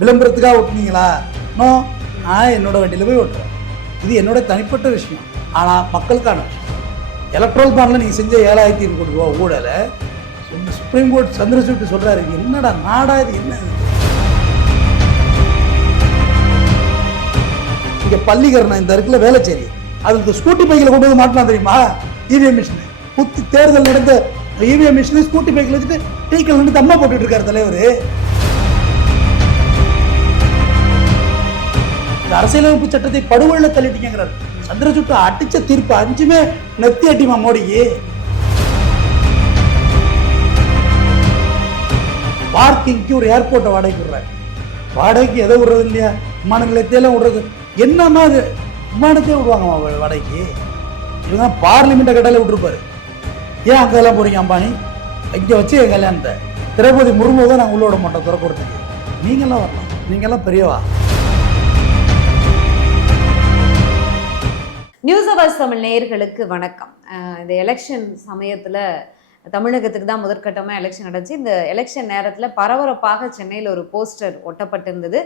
விளம்பரத்துக்காக ஓட்டுனீங்களா? No, நான் என்னோட வண்டியில் போய் ஓட்டுறேன். இது என்னோட தனிப்பட்ட விஷயம். ஆனால் மக்களுக்கான விஷயம். எலக்ட்ரல் பாண்டில் நீங்கள் செஞ்ச 7,500 கோடி ரூபா ஊழலை சுப்ரீம் கோர்ட் சந்திரசூட் சொல்கிறாரு. என்னடா நாடா இது? என்ன இங்கே பள்ளிக்கரணம் இந்த இருக்குல்ல வேலைச்சேரி, அதுக்கு ஸ்கூட்டி பைக்கில் கொண்டு வந்து மாட்டலாம் தெரியுமா? இவிஎம் மிஷின் குத்தி தேர்தல் நடந்த இவிஎம் மிஷின் ஸ்கூட்டி பைக்கில் வச்சுட்டு டீக்கல் நின்று தம்மா போட்டுட்டு இருக்காரு தலைவர். இந்த அரசியலமைப்பு சட்டத்தை படுகொள்ள தள்ளிட்டீங்கிறார் சந்திரசூட். அடிச்ச தீர்ப்பு 5மே நெத்தி அட்டிமா மோடிக்கு. பார்க்கிங்க்கு ஒரு ஏர்போர்ட்டை வாடகைக்கு விடுறாரு. வாடகைக்கு எதை விடுறது இல்லையா? விமான நிலையத்தையெல்லாம் விடுறது. என்னமா அது? விமானத்தையே விடுவாங்க வாடகைக்கு. இவங்க பார்லிமெண்ட்டை கட்டால விட்டுருப்பாரு. ஏன் அங்கெல்லாம் போறீங்க அம்பானி? இங்கே வச்சு என் கல்யாணத்தை திரௌபதி முர்மு தான் நாங்கள் உள்ள விட மாட்டோம் துறை கொடுத்துக்கு. நீங்கெல்லாம் வரலாம், நீங்கெல்லாம் பெரியவா. நியூஸ் அவர்ஸ் தமிழ் நேயர்களுக்கு வணக்கம். இந்த எலெக்ஷன் சமயத்தில் தமிழகத்துக்கு தான் முதற்கட்டமாக எலெக்ஷன் நடந்துச்சு. இந்த எலெக்ஷன் நேரத்தில் பரபரப்பாக சென்னையில் ஒரு போஸ்டர் ஒட்டப்பட்டிருந்தது,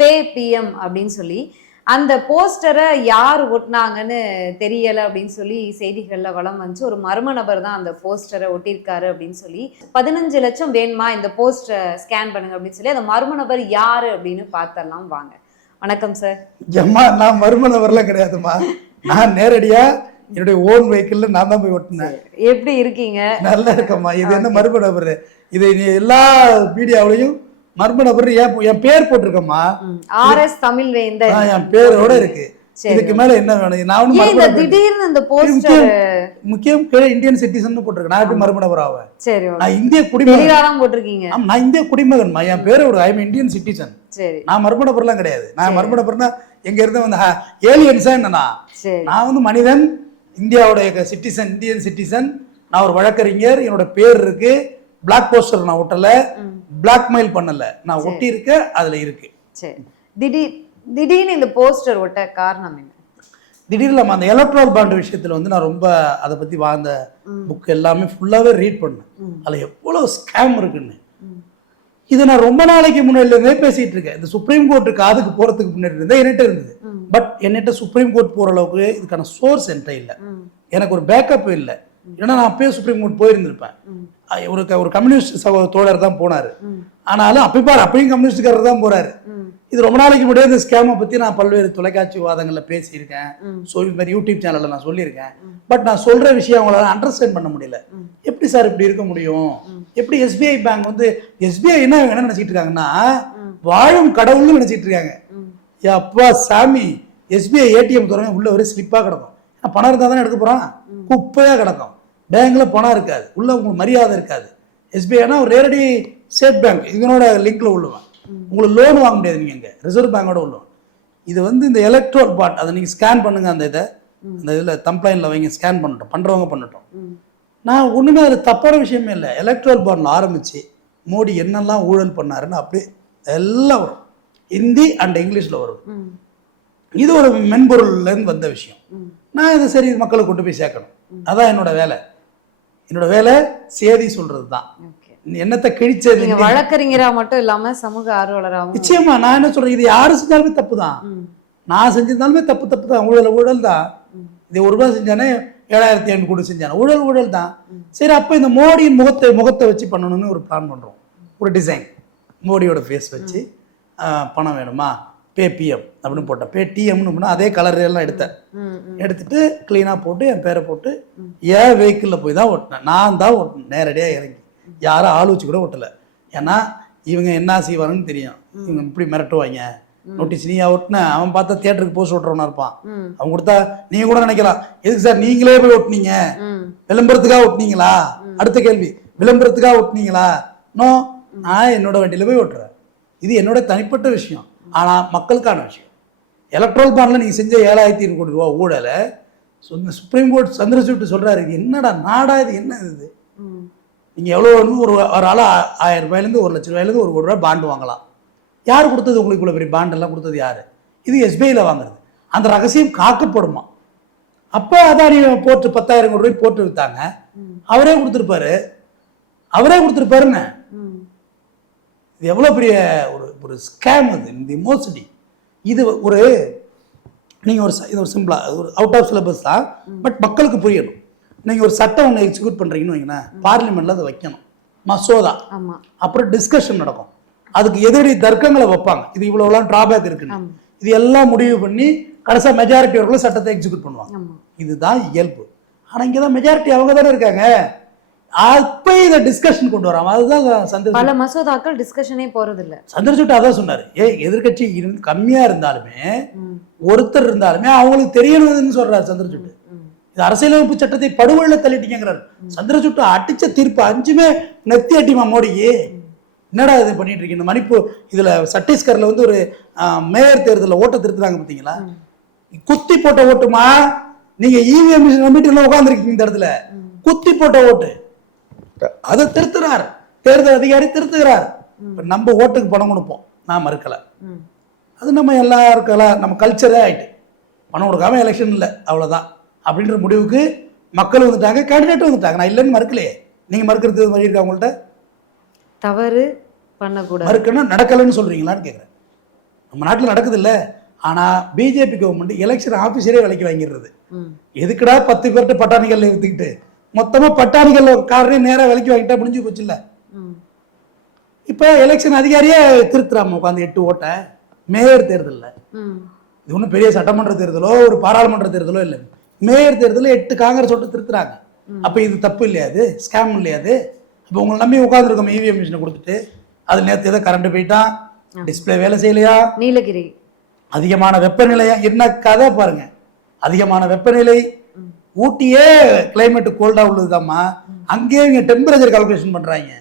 பே பிஎம் அப்படின்னு சொல்லி. அந்த போஸ்டரை யார் ஒட்டினாங்கன்னு தெரியலை அப்படின்னு சொல்லி செய்திகளில் வலம் வந்துச்சு. ஒரு மர்ம நபர் தான் அந்த போஸ்டரை ஒட்டியிருக்காரு அப்படின்னு சொல்லி 15 லட்சம் வேணுமா இந்த போஸ்டரை ஸ்கேன் பண்ணுங்க அப்படின்னு சொல்லி அந்த மர்ம நபர் யாரு அப்படின்னு பார்த்தரலாம் வாங்க. வணக்கம் சார். அம்மா, நான் மர்ம நபர்லாம் கிடையாதுமா. நான் நேரடியா என்னுடைய ஓன் வெஹிக்கிள்ல நான் தான் போய் ஓட்டினேன். எப்படி இருக்கீங்க? நல்லா இருக்கம்மா. இது என்ன மர்ம நபர்? இது எல்லா மீடியாவிலையும் மர்ம நபர் என் பேர் போட்டிருக்கம்மா. RS தமிழ்வேந்தன் என் பேரோட இருக்கு. இதுக்கு மேல என்ன வேணும்? நான் திடீர்னு இந்த போஸ்டர் முக்கியம் இந்தியன் சிட்டிசன் போட்டிருக்கேன். நான் எப்படி மர்ம நபர் ஆவேன்? சரி, நான் இந்திய குடிமகன் போட்டிருக்கீங்க. நான் இந்திய குடிமகன்மா. என் பேரு ஒரு ஐ எம் இந்தியன் சிட்டிசன். சரி, நான் மர்ம நபர்லாம் கிடையாது. நான் மர்ம நபர்னா எங்க இருந்து வந்து ஏலியன்ஸா என்னன்னா? நான் வந்து மனிதன், இந்தியாவுடைய சிட்டிசன், இந்தியன் சிட்டிசன். நான் ஒரு வழக்கறிஞர். என்னோட பேர் இருக்கு. பிளாக் போஸ்டர் நான் ஒட்டல, பிளாக்மெயில் பண்ணல, நான் ஒட்டி இருக்க, அதுல இருக்கு. சரி, திடீர்னு இந்த போஸ்டர் ஒட்ட காரணம் என்ன? திடீர்னு அந்த எலக்ட்ரல் பாண்ட் விஷயத்துல வந்து நான் ரொம்ப அதை பத்தி வாழ்ந்த புக் எல்லாமே ஃபுல்லாவே ரீட் பண்ணேன். அதுல எவ்வளவு ஸ்கேம் இருக்குன்னு. இதை நான் ரொம்ப நாளைக்கு முன்னாடி இருந்தே பேசிட்டு இருக்கேன். இந்த சுப்ரீம் கோர்ட்டுக்கு அதுக்கு போறதுக்கு முன்னாடி இருந்தே என்கிட்ட இருந்தது. பட் என்கிட்ட சுப்ரீம் கோர்ட் போற அளவுக்கு இதுக்கான சோர்ஸ் என்கிட்ட இல்லை. எனக்கு ஒரு பேக்கப் இல்லை. ஏன்னா நான் அப்பயே சுப்ரீம் கோர்ட் போயிருந்திருப்பேன். ஒரு கம்யூனிஸ்ட் தோழர் தான் போனாரு. ஆனாலும் அப்பயும் கம்யூனிஸ்டுக்காரர் தான் போறாரு. இது ரொம்ப நாளைக்கு முன்னாடி இந்த ஸ்கேமை பத்தி நான் பல்வேறு தொலைக்காட்சி வாதங்கள்ல பேசியிருக்கேன். இது மாதிரி யூடியூப் சேனல்ல நான் சொல்லியிருக்கேன். பட் நான் சொல்ற விஷயம் அவங்களால அண்டர்ஸ்டாண்ட் பண்ண முடியல. எப்படி சார் இப்படி இருக்க முடியும்? எப்படி SBI பேங்க் வந்து SBI என்ன நினைச்சிட்டு இருக்காங்கன்னா வாழும் கடவுள்னு நினைச்சிட்டு இருக்காங்க. அப்பா சாமி, SBI ATM துறங்க உள்ள ஒரு ஸ்லிப்பா கிடக்கும். பணம் இருந்தா தானே எடுக்க போறான். குப்பையா கிடக்கும். பேங்க்ல பணம் இருக்காது, உள்ள உங்களுக்கு மரியாதை இருக்காது. SBIனா ஒரு நேரடி ஸ்டேட் பேங்க், இதனோட லிங்க்ல உள்ளவன். உங்களுக்கு லோன் வாங்க முடியாது. நீங்க இங்க ரிசர்வ் பேங்கோட உள்ளவன். இது வந்து இந்த எலக்ட்ரல் பாண்ட், அதை நீங்க ஸ்கேன் பண்ணுங்க. அந்த இதுல தம்ப்ளைன்ல வைங்க, ஸ்கேன் பண்ணட்டும், பண்றவங்க பண்ணட்டும். நான் ஒண்ணுமே அது தப்பான விஷயமே இல்லை. எலக்ட்ரல் பாண்ட்ல ஆரம்பிச்சு மோடி என்னெல்லாம் ஊழல் பண்ணாருன்னு அப்படியே எல்லாம் வரும். ஹிந்தி அண்ட் இங்கிலீஷ்ல வரும். இது ஒரு மென்பொருள்ல இருந்து வந்த விஷயம். நான் இதை சரி மக்களை கொண்டு போய் சேர்க்கணும். அதான் என்னோட வேலை. என்னோட வேலை செய்தி சொல்றது தான். என்னத்தை கிழிச்சது வழக்கறிஞரா மட்டும் இல்லாம சமூக ஆர்வலராகவும். நிச்சயமா நான் என்ன சொல்றேன், இது யாரு செஞ்சாலுமே தப்பு தான். நான் செஞ்சிருந்தாலுமே தப்பு தான். ஊழல் தான். இது ₹1 செஞ்சானே 7,500 கோடி செஞ்சானே ஊழல் தான். சரி, அப்ப இந்த மோடியின் முகத்தை வச்சு பண்ணணும்னு ஒரு பிளான் பண்றோம். ஒரு டிசைன் மோடியோட ஃபேஸ் வச்சு பணம் வேணுமா, பே பிஎம் அப்படின்னு போட்டேன். பே டிஎம்னு பண்ணால் அதே கலர் எல்லாம் எடுத்துட்டு கிளீனாக போட்டு என் பேரை போட்டு ஏன் வெஹிக்கிளில் போய் தான் ஓட்டினேன். நான் தான் ஓட்டினேன் நேரடியாக இறங்கி. யாரும் ஆள் வச்சு கூட ஓட்டலை. ஏன்னா இவங்க என்ன செய்வாருன்னு தெரியும். இவங்க இப்படி மிரட்டுவாங்க. நோட்டீஸ் நீ ஓட்டின, அவன் பார்த்தா தியேட்டருக்கு போஸ்ட் ஓட்டுறவனா இருப்பான். அவன் கொடுத்தா நீங்க கூட நினைக்கலாம், எதுக்கு சார் நீங்களே போய் ஓட்டுனீங்க? விளம்பரத்துக்காக ஓட்டுனீங்களா? அடுத்த கேள்வி, விளம்பரத்துக்காக ஓட்டுனீங்களா? நோ, நான் என்னோட வண்டியில போய் ஓட்டுறேன். இது என்னோட தனிப்பட்ட விஷயம். ஆனா மக்களுக்கான விஷயம். எலக்ட்ரல் பாண்ட்ல நீங்க செஞ்ச 7,500 கோடி ரூபா ஊழலை சுப்ரீம் கோர்ட் சந்திரசூட் சொல்றாரு. இது என்னடா நாடா இது? என்ன இது? நீங்க எவ்வளவு ஒரு ஆளா 1000 ரூபாயிலிருந்து 1 லட்சம் ரூபாயிலிருந்து 1 கோடி ரூபாய் பாண்டு வாங்கலாம். யார் கொடுத்தது உங்களுக்கு இவ்வளவு பெரிய பாண்ட் எல்லாம் கொடுத்தது யாரு? இது SBIல வாங்குறது. அந்த ரகசியம் காக்கப்படுமா? அப்ப அதான் நீ போட்டு 10,000 கோடி ரூபாய் போட்டு வித்தாங்க. அவரே கொடுத்துருப்பாருன்னு. இது எவ்வளோ பெரிய ஒரு ஒரு ஸ்கேம் அது, இந்த மோசடி. இது ஒரு நீங்கள் இது ஒரு சிம்பிளாக ஒரு அவுட் ஆஃப் சிலபஸ் தான், பட் மக்களுக்கு புரியணும். நீங்கள் ஒரு சட்டம் ஒன்று எக்ஸிக்யூட் பண்ணுறீங்கன்னு வைங்களேன், பார்லிமெண்ட்டில் அதை வைக்கணும், மசோதா, அப்புறம் டிஸ்கஷன் நடக்கும், அதுக்கு எதிரி தர்க்கங்களை வைப்பாங்க, இது இவ்வளோலாம் ட்ராபேக் இருக்குன்னு, இது எல்லாம் முடிவு பண்ணி கடைசியாக மெஜாரிட்டி வரக்குள்ள சட்டத்தை எக்ஸிக்யூட் பண்ணுவாங்க. இதுதான் இயல்பு. ஆனால் இங்கே தான் மெஜாரிட்டி அவங்க தானே இருக்காங்க, அப்போ இதை டிஸ்கஷன் கொண்டு வராம. அதுதான் பல மசோதாக்கள் டிஸ்கஷனே போறது இல்ல. சந்திரசூட் அதான் சொன்னாரு, எதிர்கட்சி கம்மியா இருந்தாலுமே ஒருத்தர் இருந்தாலுமே அவங்களுக்கு தெரியணும்னு சொல்றாரு சந்திரசூட். இது அரசியலமைப்பு சட்டத்தை படுகொள்ள தள்ளிட்டீங்கிறாரு சந்திரசூட். அடிச்ச தீர்ப்பு 5மே நெத்தி அட்டிமா மோடிக்கு. என்னடா இது பண்ணிட்டு இருக்கீங்க? மணிப்பூர் இதுல சத்தீஸ்கர்ல வந்து ஒரு மேயர் தேர்தலில் ஓட்டை திருத்துறாங்க பார்த்தீங்களா, குத்தி போட்ட ஓட்டுமா. நீங்க இவிஎம் மிஷின் நம்பிட்டு உட்காந்துருக்கீங்க இந்த இடத்துல, குத்தி போட்ட ஓட்டு அதை திருத்துறார் தேர்தல் அதிகாரி, திருத்துகிறார். நம்ம ஓட்டுக்கு பணம் கொடுப்போம், நான் மறுக்கல, அது நம்ம எல்லாருக்கெல்லாம் நம்ம கல்ச்சரே ஆயிட்டு. பணம் கொடுக்காம எலெக்ஷன் இல்லை அவ்வளவுதான் அப்படின்ற முடிவுக்கு மக்கள் வந்துட்டாங்க, கேண்டிடேட்டும் வந்துட்டாங்க. நான் இல்லைன்னு மறுக்கலையே, நீங்க மறுக்கிறது வழி இருக்கா உங்கள்கிட்ட? தவறு பண்ணக்கூடாது, மறுக்கணும் நடக்கலைன்னு சொல்றீங்களான்னு கேட்குறேன். நம்ம நாட்டில் நடக்குது இல்லை. ஆனால் பிஜேபி கவர்மெண்ட் எலெக்ஷன் ஆஃபீஸரே விலைக்கு வாங்கிடுறது. எதுக்குடா 10 பேர்கிட்ட பட்டாணிகள் எடுத்துக்கிட்டு மொத்தமாக பட்டாணிகள் காரனே நேராக விலைக்கு வாங்கிட்டா முடிஞ்சு போச்சு இல்லை. இப்போ எலெக்ஷன் அதிகாரியே திருத்துறாம உட்காந்து 8 ஓட்டை மேயர் தேர்தலில். இது ஒன்றும் பெரிய சட்டமன்ற தேர்தலோ ஒரு பாராளுமன்ற தேர்தலோ இல்லை, மேயர் தேர்தலில் 8 காங்கிரஸ் ஓட்டு திருத்துறாங்க. அப்போ இது தப்பு இல்லையாது, ஸ்கேம் இல்லையாது? அப்போ உங்களை நம்பி உட்காந்துருக்கோம் இவிஎம் மிஷினை கொடுத்துட்டு, அது நேற்று ஏதோ கரண்ட் போயிட்டான், டிஸ்பிளே வேலை செய்யலையா, நீலகிரி அதிகமான வெப்பநிலையா, என்ன கதை பாருங்க. அதிகமான வெப்பநிலை, ஊட்டியே கிளைமேட் கோல்டா உள்ளதுதாம்மா, அங்கேயே இங்க டெம்பரேச்சர் கால்குலேஷன் பண்றாங்க.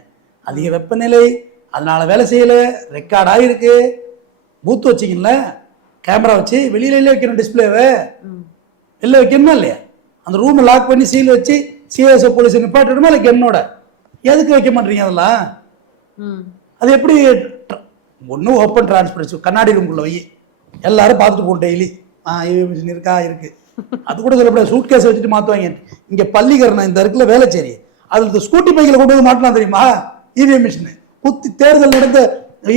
அதிக வெப்பநிலை, அதனால வேலை செய்யல, ரெக்கார்ட் ஆகிருக்கு. பூத்து வச்சிங்கல்ல, கேமரா வச்சு வெளியில வைக்கணும், டிஸ்பிளேவை வெளில வைக்கணுமா இல்லையா? அந்த ரூமை லாக் பண்ணி சீல் வச்சு சிஎஸ்ஓ போலீஸ் நிப்பாட்டணுமா இல்லை கென்னோட? எதுக்கு வைக்க மாட்டீங்க அதெல்லாம்? அது எப்படி? ஒன்றும் ஓப்பன் டிரான்ஸ்பரன்சி, கண்ணாடி ரூம்குள்ள வை, எல்லாரும் பார்த்துட்டு போகும் டெய்லி. இவிஎம் மிஷின் இருக்கா, இருக்கு. அது கூட சொல்லப்படாது, சூட் கேஸ் வச்சுட்டு மாற்றுவாங்க. இங்கே பள்ளிக்கரணம் இந்த இருக்குல்ல வேலைச்சேரி, அதில் ஸ்கூட்டி பைக்கில் கொண்டு வந்து மாட்டலாம் தெரியுமா இவிஎம் மிஷின்? குத்தி தேர்தல் நடந்த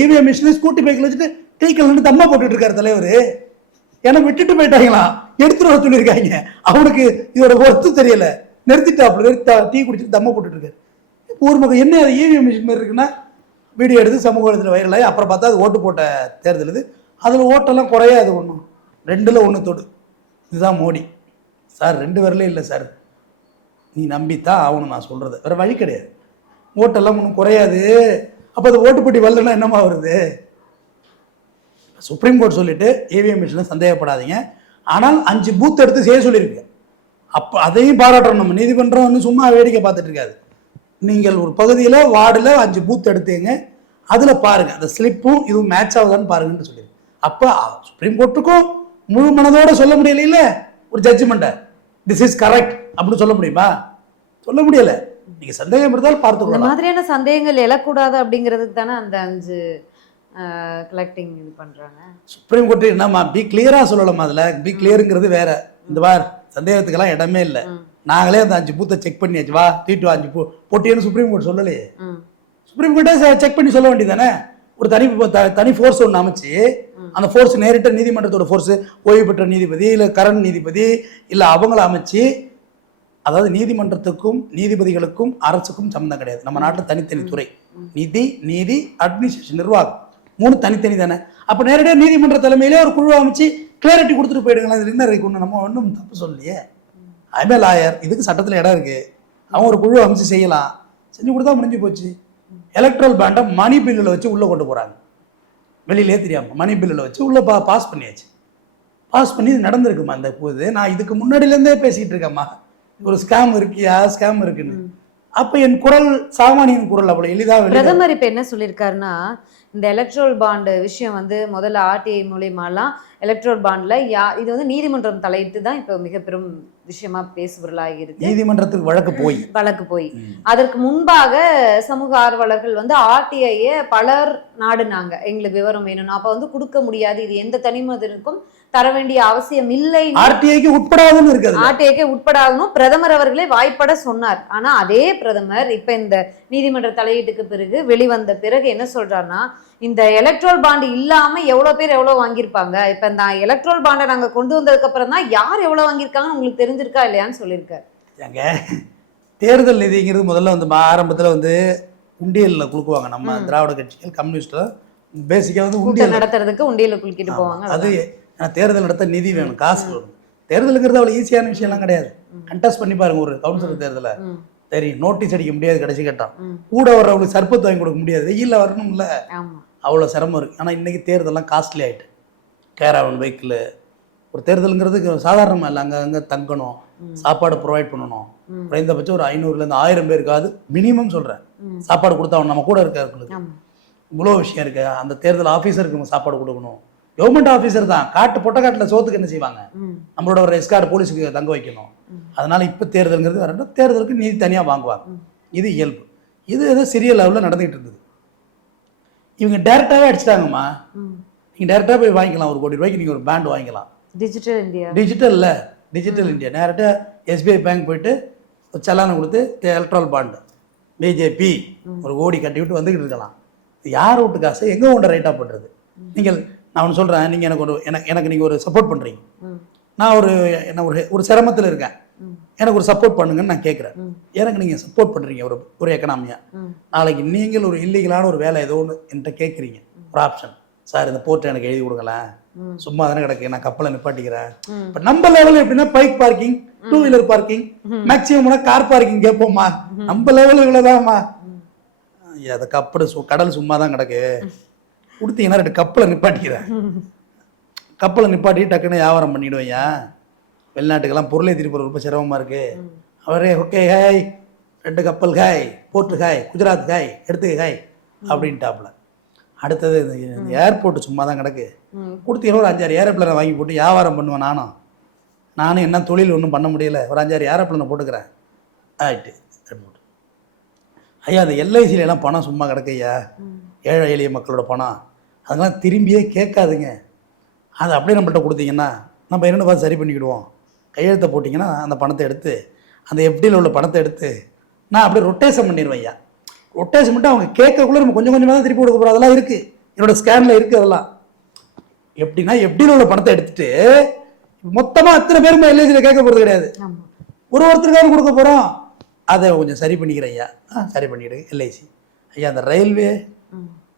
இவிஎம் மிஷின் ஸ்கூட்டி பைக்கில் வச்சுட்டு டீக்கல் நின்று தம்மா போட்டுட்டு இருக்காரு தலைவர். ஏன்னா விட்டுட்டு போயிட்டாங்களா, எடுத்துட்டு வர சொல்லியிருக்காங்க. அவனுக்கு இதோட ஒர்த்து தெரியல, நிறுத்திட்டாப்புல, டீ குடிச்சிட்டு தம்மா போட்டுட்டு இருக்காரு. ஒரு மக்கள் என்ன இவிஎம் மிஷின் மாதிரி இருக்குன்னா வீடியோ எடுத்து சமூக வலைதளத்தில் வைரலாகி அப்புறம் பார்த்தா அது ஓட்டு போட்ட தேர்தல். இது அதில் ஓட்டெல்லாம் குறையாது, ஒன்றும் 2ல் 1 தொடு. இதுதான் மோடி சார், 2 வரலே இல்லை சார், நீ நம்பித்தான் ஆகணும் நான் சொல்கிறது, வேறு வழி கிடையாது. ஓட்டெல்லாம் ஒன்றும் குறையாது. அப்போ அது ஓட்டு போட்டி வரலன்னா என்னமா வருது? சுப்ரீம் கோர்ட் சொல்லிட்டு இவிஎம் மிஷினில் சந்தேகப்படாதீங்க, ஆனால் 5 பூத் எடுத்து செய்ய சொல்லியிருக்கு. அப்போ அதையும் பாராட்டணும். நம்ம நீதிமன்றம் வந்து சும்மா வேடிக்கை பார்த்துட்டு இருக்காது. நீங்கள் ஒரு பகுதியில் வார்டில் 5 பூத் எடுத்தீங்க, அதில் பாருங்கள் அந்த ஸ்லிப்பும் இதுவும் மேட்ச் ஆகுதான்னு பாருங்கன்னு சொல்லியிருக்கு. அப்போ சுப்ரீம் கோர்ட்டுக்கும் முழு மனதோட சொல்ல முடியல, ஒரு ஜட்ஜ்மெண்ட்டை திஸ் இஸ் கரெக்ட் அப்படின்னு சொல்ல முடியுமா? சொல்ல முடியல. நீங்க சந்தேகம் இருந்தால் பார்த்துக்கணும். இந்த மாதிரியான சந்தேகங்கள் எழக்கூடாது அப்படிங்கிறதுக்கு தானே அந்த 5 கலெக்டிங் இது பண்றாங்க. சுப்ரீம் கோர்ட் என்னம்மா பி கிளியரா சொல்லலாமா? அதுல பி கிளியருங்கிறது வேற. இந்த வார் சந்தேகத்துக்கெல்லாம் இடமே இல்லை, நாங்களே அந்த 5 பூத்தை செக் பண்ணியாச்சு, வா தீட்டு 5 போட்டின்னு சுப்ரீம் கோர்ட் சொல்லலையே. சுப்ரீம் கோர்ட்டே செக் பண்ணி சொல்ல வேண்டியதானே? ஒரு தனி ஃபோர்ஸ் ஒன்று அமைச்சு, அந்த ஃபோர்ஸ் நேரிட்ட நீதிமன்றத்தோட ஃபோர்ஸ், ஓய்வு பெற்ற நீதிபதி இல்லை கரண்ட் நீதிபதி இல்லை அவங்கள அமைச்சு, அதாவது நீதிமன்றத்துக்கும் நீதிபதிகளுக்கும் அரசுக்கும் சம்மந்தம் கிடையாது. நம்ம நாட்டில் தனித்தனி துறை, நிதி, நீதி, அட்மினிஸ்ட்ரேஷன், நிர்வாகம் 3 தனித்தனி தானே. அப்போ நேரடியாக நீதிமன்ற தலைமையிலே ஒரு குழு அமைச்சு கிளியரிட்டி கொடுத்துட்டு போயிடுங்களா. இதில் என்ன இருக்கு? ஒன்று நம்ம ஒன்றும் தப்பு சொல்லலையே. அதுமே லாயர், இதுக்கு சட்டத்தில் இடம் இருக்கு, அவங்க ஒரு குழு அமைச்சு செய்யலாம், செஞ்சு கொடுத்தா முடிஞ்சு போச்சு. எலக்ட்ரல் பாண்டை மணி பில்லில் வச்சு உள்ளே கொண்டு போகிறாங்க, வெளியிலே தெரியாமல் மணி பில்லில் வச்சு உள்ளே பாஸ் பண்ணியாச்சு. பாஸ் பண்ணி இது நடந்திருக்குமா? இந்த போது நான் இதுக்கு முன்னாடியிலேருந்தே பேசிகிட்டு இருக்கேம்மா, ஒரு ஸ்கேம் இருக்கியா, ஸ்கேம் இருக்குன்னு. அப்போ என் குரல் சாமானியன் குரல் அவ்வளோ எளிதாக. பிரதமர் இப்போ என்ன சொல்லியிருக்காருன்னா, இந்த எலக்ட்ரல் பாண்டு விஷயம் வந்து முதல்ல ஆர்டிஐ மூலியமாலாம் எலக்ட்ரல் பாண்டில் இது வந்து நீதிமன்றம் தலையிட்டு தான் இப்போ மிக பெரும் விஷயமா பேசுபொருளாகி இருக்கு. நீதிமன்றத்துக்கு வழக்கு போய் அதற்கு முன்பாக சமூக ஆர்வலர்கள் வந்து ஆர்டிஐயை பலர் நாடுனாங்க, எங்களுக்கு விவரம் வேணும்னு. அப்ப வந்து கொடுக்க முடியாது, இது எந்த தனிமதனுக்கும் தர வேண்டிய அவசியம் இல்லை, ஆர்டிஐக்கு உட்படாதுன்னு இருக்கு. ஆர்டிஐக்கு உட்படாதுன்னு பிரதமர் அவர்களே வாய்ப்பட சொன்னார். ஆனா அதே பிரதமர் இப்ப இந்த நீதிமன்ற தலையீட்டுக்கு பிறகு வெளிவந்த பிறகு என்ன சொல்றாருன்னா, இந்த எலக்ட்ரல் பாண்ட் இல்லாம எவ்வளவு பேர் எவ்வளவு வாங்கியிருப்பாங்க, இப்ப இந்த எலக்ட்ரல் பாண்டை நாங்க கொண்டு வந்ததுக்கு அப்புறம் தான் யார் எவ்வளவு வாங்கியிருக்காங்கன்னு உங்களுக்கு தெரிஞ்சிருக்கா இல்லையான்னு சொல்லியிருக்காரு. ஏங்க, தேர்தல் நிதிங்கிறது முதல்ல வந்து ஆரம்பத்துல வந்து உண்டியல்ல குடுக்குவாங்க. நம்ம திராவிட கட்சிகள் கம்யூனிஸ்ட் பேசிக்கா வந்து உண்டியல் நடத்துறதுக்கு உண்டியல்ல குளிக்கிட்டு போவாங்க. அது தேர்தல் நடத்த நிதி வேணும், காசு வேணும். தேர்தலுங்கிறது அவ்வளவு ஈஸியான விஷயம்லாம் கிடையாது. கண்டெஸ்ட் பண்ணி பாருங்க ஒரு கவுன்சிலர் தேர்தலை, சரி நோட்டீஸ் அடிக்க முடியாது, கடைசி கட்டம் கூட வர்றவங்களுக்கு சர்பத்து வாங்கி கொடுக்க முடியாது, வெயில்ல வரணும்ல, அவ்வளோ சிரமம் இருக்கு. ஆனால் இன்னைக்கு தேர்தலாம் காஸ்ட்லி ஆகிட்டு, கேராவன் வெஹிக்கிள், ஒரு தேர்தலுங்கிறது சாதாரணமாக இல்லை. அங்கே தங்கணும், சாப்பாடு ப்ரொவைட் பண்ணணும், குறைந்தபட்சம் ஒரு 500லேருந்து 1000 பேருக்காவது மினிமம் சொல்கிறேன் சாப்பாடு கொடுத்தா நம்ம கூட இருக்கிறவங்களுக்கு இவ்வளோ விஷயம் இருக்கு. அந்த தேர்தல் ஆஃபீஸருக்கு சாப்பாடு கொடுக்கணும். கவர்மெண்ட் ஆஃபீஸர் தான், பொட்டக்காட்டில் சோத்துக்கு என்ன செய்வாங்க, நம்மளோட ஒரு எஸ்கார்டு போலீஸுக்கு தங்க வைக்கணும். அதனால இப்போ தேர்தலுங்கிறது வேற, தேர்தலுக்கு நீதி தனியாக வாங்குவாங்க, இது இயல்பு. இது ஏதோ சிறிய லெவலில் நடந்துகிட்டு இருந்தது. இவங்க டைரெக்டாகவே அடிச்சிட்டாங்கம்மா. நீங்கள் டைரெக்டாக போய் வாங்கிக்கலாம், 1 கோடி ரூபாய்க்கு நீங்கள் ஒரு பேண்ட் வாங்கிக்கலாம். டிஜிட்டல் இந்தியா நேரட்டாக எஸ்பிஐ பேங்க் போயிட்டு ஒரு செலானை கொடுத்து எலக்ட்ரல் பாண்டு பிஜேபி 1 கோடி கட்டி விட்டு வந்துக்கிட்டு இருக்கலாம். யார் விட்டு காசு எங்கே கொண்ட ரைட்டாக பண்ணுறது? நான் ஒன்று சொல்கிறேன், நீங்கள் எனக்கு நீங்கள் ஒரு சப்போர்ட் பண்ணுறீங்க, நான் ஒரு சிரமத்தில் இருக்கேன், எனக்கு ஒரு சப்போர்ட் பண்ணுங்கன்னு நான் கேட்குறேன். எனக்கு நீங்கள் சப்போர்ட் பண்ணுறீங்க ஒரு எக்கனாமியாக. நாளைக்கு நீங்கள் ஒரு இல்லீகலான ஒரு வேலை ஏதோ ஒன்று என்கிட்ட கேட்குறீங்க, ஒரு ஆப்ஷன், சார் இந்த போர்ட்டை எனக்கு எழுதி கொடுக்கலாம், சும்மா தானே கிடக்கு, நான் கப்பலை நிப்பாட்டிக்கிறேன். இப்போ நம்ம லெவலில் எப்படின்னா bike parking, 2 wheeler parking, maximum car parking கேட்போம்மா. நம்ம லெவலில் இவ்வளோதான்மா. அதை கடல் சும்மா தான் கிடக்கு, கொடுத்தீங்கன்னா 2 கப்பலை நிப்பாட்டிக்கிறேன், கப்பலை நிப்பாட்டி டக்குன்னு வியாபாரம் பண்ணிவிடுவையா. வெளிநாட்டுக்கெல்லாம் பொருளை திருப்பி ரொம்ப சிரமமாக இருக்குது. அவரே ஓகே ஹாய் 2 கப்பல் hi, port hi, Gujarat hi, எடுத்துக்க ஹாய் அப்படின்ட்டாப்புல. அடுத்தது இந்த ஏர்போர்ட்டு சும்மா தான் கிடக்கு, கொடுத்தீங்கன்னா ஒரு 5-6 ஏரோப்ளேனை வாங்கி போட்டு வியாபாரம் பண்ணுவேன். நானும் என்ன தொழில் ஒன்றும் பண்ண முடியல, ஒரு 5-6 ஏரோப்ளேனை போட்டுக்கிறேன் ஆயிட்டு. ஐயா அந்த எல்ஐசியில எல்லாம் பணம் சும்மா கிடக்கையா, ஏழை எளிய மக்களோட பணம், அதெல்லாம் திரும்பியே கேட்காதுங்க. அது அப்படியே நம்மள்கிட்ட கொடுத்தீங்கன்னா நம்ம என்னென்னு பார்த்து சரி பண்ணிக்கிடுவோம். கையெழுத்தை போட்டிங்கன்னா அந்த பணத்தை எடுத்து, அந்த எஃப்டியில் உள்ள பணத்தை எடுத்து நான் அப்படியே ரொட்டேஷன் பண்ணிடுவேன். ஐயா ரொட்டேஷன் மட்டும் அவங்க கேட்கக்குள்ள நம்ம கொஞ்சம் கொஞ்சமாக தான் திருப்பி கொடுக்க போகிறோம். அதெல்லாம் இருக்குது, என்னோட ஸ்கேனில் இருக்குது. அதெல்லாம் எப்படின்னா எஃப்டியில் உள்ள பணத்தை எடுத்துட்டு மொத்தமாக அத்தனை பேருமே எல்ஐசியில் கேட்க போகிறது கிடையாது, ஒருத்தருக்காக கொடுக்க போகிறோம். அதை கொஞ்சம் சரி பண்ணிக்கிறேன் ஐயா. சரி பண்ணிவிடு எல்ஐசி. ஐயா அந்த ரயில்வே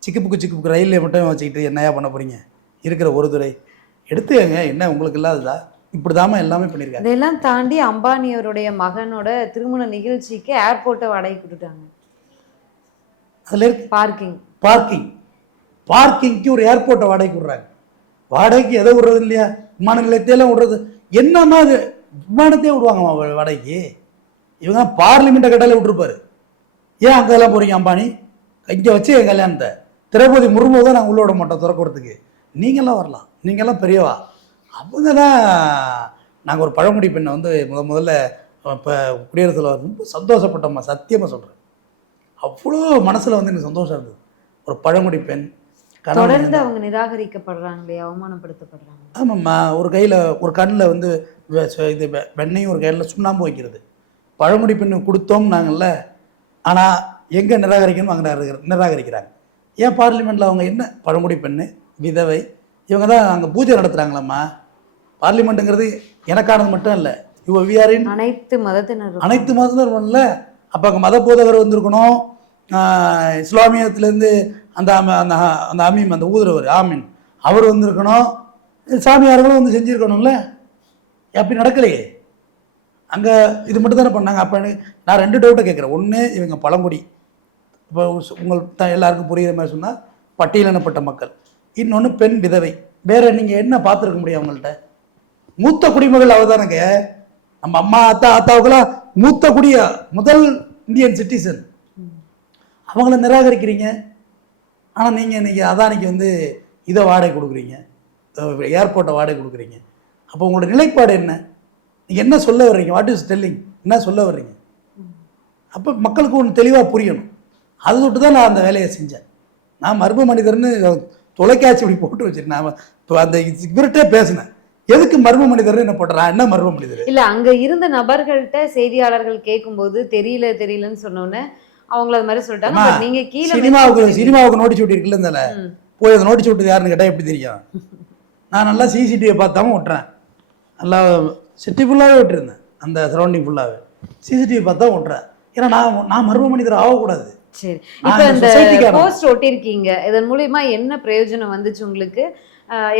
சிக்கு ரயில்வே மட்டும் வச்சுக்கிட்டு என்னையா பண்ண போகிறீங்க? இருக்கிற ஒரு துறை எடுத்துக்கங்க, என்ன உங்களுக்கு இல்லாததா? இப்படிதாம எல்லாமே பண்ணியிருக்காங்க. இதெல்லாம் தாண்டி அம்பானியோருடைய மகனோட திருமண நிகழ்ச்சிக்கு ஏர்போர்ட்டை வாடகை கொடுத்துட்டாங்க. அதில் இருக்கு பார்க்கிங்க்கு ஒரு ஏர்போர்ட்டை வாடகை விடுறாங்க. வாடகைக்கு எதை விடுறது இல்லையா, விமான நிலையத்தையெல்லாம் விடுறது. என்னன்னா அது விமானத்தையே விடுவாங்கம்மா வாடகைக்கு. இவங்க பார்லிமெண்ட்டை கட்டாலே விட்டுருப்பாரு. ஏன் அங்கெல்லாம் போகிறீங்க அம்பானி, இங்கே வச்சு என் கல்யாணத்தை திரௌபதி முர்மு தான் நாங்கள் உள்ள விட மாட்டோம் திறக்கிறதுக்கு, நீங்கள்லாம் வரலாம், நீங்கள்லாம் பெரியவா. அவங்க தான் நாங்கள் ஒரு பழங்குடி பெண்ணை வந்து முதல்ல இப்போ குடியரசில் ரொம்ப சந்தோஷப்பட்டோம்மா, சத்தியமாக சொல்கிறேன். அவ்வளோ மனசில் வந்து எனக்கு சந்தோஷம் இருந்தது. ஒரு பழங்குடி பெண் தொடர்ந்து அவங்க நிராகரிக்கப்படுறாங்களே, அவமானப்படுத்தப்படுறாங்க. ஆமாம்மா, ஒரு கையில் ஒரு கண்ணில் வந்து இது வெண்ணையும் ஒரு கையில் சுண்ணாம்பு வைக்கிறது. பழங்குடி பெண்ணு கொடுத்தோம் நாங்கள்ல, ஆனால் எங்கே நிராகரிக்கணும் அங்கே நிராகரிக்கிறாங்க. ஏன் பார்லிமெண்ட்டில் அவங்க என்ன பழங்குடி பெண்ணு, விதவை, இவங்க தான் அங்கே பூஜை நடத்துகிறாங்களாம்மா. பார்லிமெண்ட்டுங்கிறது எனக்கானது மட்டும் இல்லை, விஆரின் அனைத்து மதத்தினரும் இல்லை. அப்போ அங்கே மத போதகர் வந்திருக்கணும், இஸ்லாமியத்துலேருந்து அந்த அமீம், அந்த ஊதுறவர் ஆமீன் அவர் வந்திருக்கணும், சாமியார்களும் வந்து செஞ்சுருக்கணும்ல. அப்படி நடக்கலையே அங்கே. இது மட்டும் தானே பண்ணாங்க. அப்போ நான் 2 டவுட்டை கேட்குறேன். ஒன்று, இவங்க பழங்குடி, இப்போ எல்லாருக்கும் புரியுற மாதிரி சொன்னால் பட்டியலினப்பட்ட மக்கள். இன்னொன்று பெண் விதவை. வேற நீங்கள் என்ன பார்த்துருக்க முடியும் அவங்கள்ட்ட? மூத்த குடிமகள் அவ தானங்க. நம்ம அம்மா ஆத்தாவுக்கெல்லாம் மூத்த குடிய முதல் இந்தியன் சிட்டிசன். அவங்கள நிராகரிக்கிறீங்க. ஆனால் நீங்கள் இன்றைக்கி அதானிக்கு வந்து இதை வாடகை கொடுக்குறீங்க, ஏர்போர்ட்டை வாடகை கொடுக்குறீங்க. அப்போ உங்களோட நிலைப்பாடு என்ன? நீங்கள் என்ன சொல்ல வர்றீங்க, வாட் இஸ் டெல்லிங், என்ன சொல்ல வர்றீங்க? அப்போ மக்களுக்கு ஒன்று தெளிவாக புரியணும். அது தொட்டு தான் நான் அந்த வேலையை செஞ்சேன். நான் மர்ம மனிதர்னு தொலைக்காட்சி இப்படி போட்டு வச்சிருக்கேன். நான் இப்போ அந்த இவர்கிட்டே பேசினேன், எதுக்கு மர்ம மனிதர்னு என்ன போட்டுறா, என்ன மர்ம மனிதர்? இல்ல அங்க இருந்த நபர்கள்ட்ட செய்தியாளர்கள் கேட்கும்போது தெரியலன்னு சொன்னோன்னே அவங்கள அது மாதிரி சொல்லிட்டாங்க. அம்மா, But நீங்க கீழே சினிமாவுக்கு நோட்டீஸ் விட்டிருக்குல்ல, இந்த போய் அதை நோட்டீஸ் விட்டது யாருன்னு கேட்டால் எப்படி தெரியும்? நான் நல்லா சிசிடிவியை பார்த்தாம விட்டுறேன், நல்லா சிட்டி ஃபுல்லாகவே விட்டுருந்தேன், அந்த சரௌண்டிங் ஃபுல்லாகவே சிசிடிவி பார்த்தா விட்டுறேன். ஏன்னா நான் மர்ம மனிதர் ஆகக்கூடாது. சரி, இப்போ இந்த போஸ்ட் ஒட்டியிருக்கீங்க, இதன் மூலியமா என்ன பிரயோஜனம் வந்துச்சு உங்களுக்கு?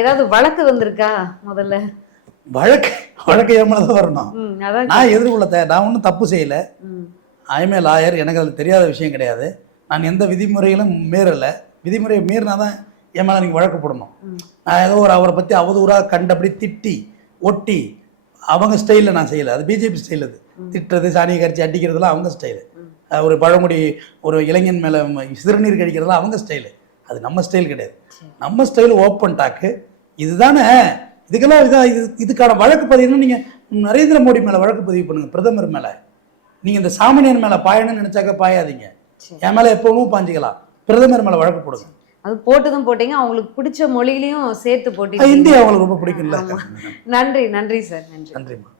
ஏதாவது வழக்கு வந்திருக்கா? முதல்ல வழக்கு ஏமாதான் வரணும். அதான் நான் எதிர்கொள்ள நான் ஒன்றும் தப்பு செய்யலை. ஐஎம்ஏ லாயர், எனக்கு அதில் தெரியாத விஷயம் கிடையாது. நான் எந்த விதிமுறைகளும் மீறலை. விதிமுறையை மீறினா தான் என் மேலே நீங்கள் வழக்கு போடணும். நான் ஏதோ அவரை பற்றி அவதூறாக கண்டபடி திட்டி ஒட்டி அவங்க ஸ்டைலில் நான் செய்யலை. அது பிஜேபி ஸ்டைல். அது திட்டுறது, சாணியை கரிச்சு அடிக்கிறதுலாம் அவங்க ஸ்டைலு. ஒரு பழங்குடி ஒரு இளைஞன் மேலே சிறுநீர் கழிக்கிறதுலாம் அவங்க ஸ்டைலு. அது நம்ம ஸ்டைல் கிடையாது. நம்ம ஸ்டைல் ஓப்பன் டாக்கு இதுதானே. இதுக்கெல்லாம் இதுக்கான வழக்கு பதிவுன்னு நீங்கள் நரேந்திர மோடி மேலே வழக்கு பதிவு பண்ணுங்கள், பிரதமர் மேலே. நீங்கள் இந்த சாமானியன் மேலே பாயணும்னு நினச்சாக்க பாயாதீங்க. என் மேலே எப்பவும் பாஞ்சிக்கலாம். பிரதமர் மேலே வழக்கு போடுங்க. அது போட்டதும் போட்டீங்க, அவங்களுக்கு பிடிச்ச மொழியிலையும் சேர்த்து போட்டீங்க. இந்தியா அவங்களுக்கு ரொம்ப பிடிக்கும்ல. நன்றி சார். நன்றிம்மா.